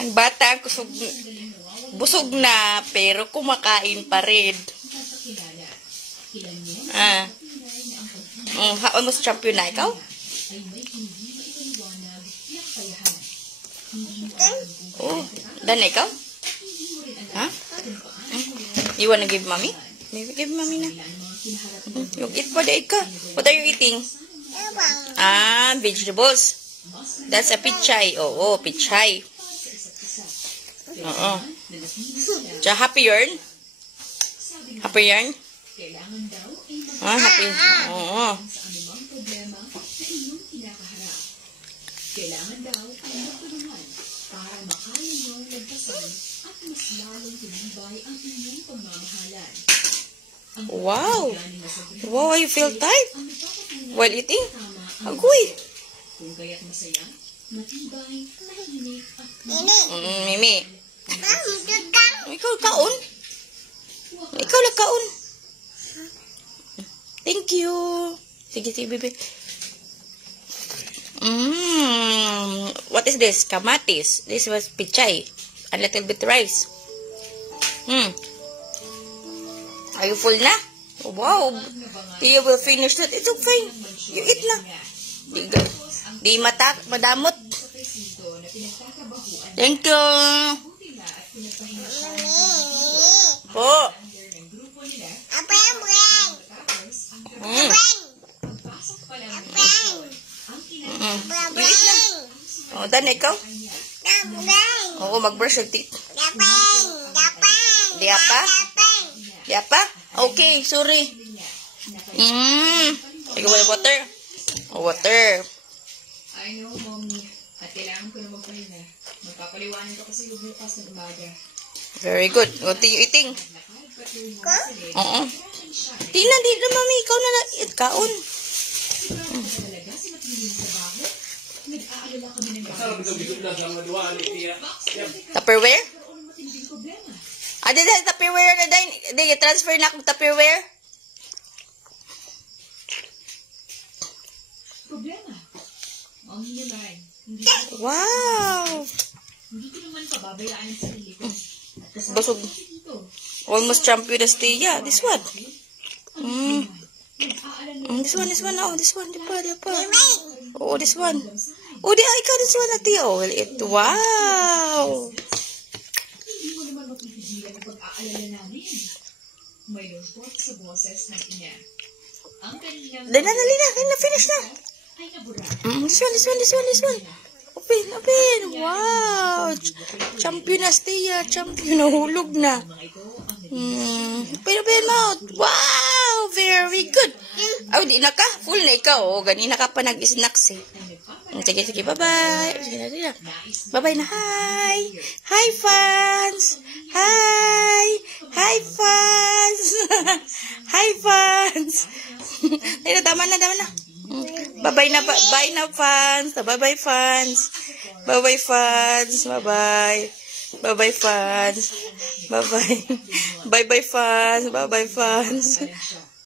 Ang bata, busog na, pero kumakain pa rin. Almost champion na ikaw? Oh, done na ikaw? Ha? You wanna give mommy? Maybe give mommy na. You eat pa day ka. What are you eating? Vegetables. That's a pichay. Oh, pichay. Happy yarn? Happy yarn? Happy. Kailangan daw ay matulungan para makaya niyong lagpasan at mas lalong tumibay ang inyong pagmamahalan. Wow! Wow, you feel tight while eating? Agoy! Kung kaya't masaya, matibay, tahimik at Mimi. Ikaw kaon? Ikaw lang kaon. Thank you. Sige, bebe. What is this? Kamatis. This was pichay. A little bit rice. Are you full na? Wow. You will finish that. It's okay. You eat na. Di madamot. Thank you. Po. Oh, dan ikaw? Oo, mag-brush your teeth. Diapa? Diapa? Okay, sorry. Ikaw wala water? Oh, water. I know, mommy. At kailangan ko na magpahinga. Magpapaliwanan ko kasi bukas ng umaga. Very good. What are you eating? Oo. Di na, mami. Ikaw na lang. Kaon. Tupperware? Dahil Tupperware na dahil. Dahil transfer na akong Tupperware. Problema. Mami naman. Wow. Hindi ko naman pababayaan ang sarili ko. Basog. Almost champion na stay. Yeah, this one. This one. Oh, this one. Diba. Oh, this one. Oh, ikaw this one natin. Oh, well, wow. Hindi mo naman mapipigilan ang pag-aalala namin. May lungkot sa boses ng ina. Ang kanilang... Lina, finish na. Ay nabura. This one. Open. Wow. Champion na stay. Champion na hulog na. Open mouth. Wow. Very good. Oh, di na ka. Full na ikaw. Oh, ganina ka pa nag-snacks eh. Sige. Bye-bye. Bye-bye na. Hi. Hi, fans. Hi. Hi, fans. Hi, fans. Ay, tama na. Bye-bye na. Bye na, fans. Bye-bye, fans. Bye-bye, fans. Bye-bye. Bye-bye, fans. Bye-bye. Bye-bye, fans. Bye-bye, fans.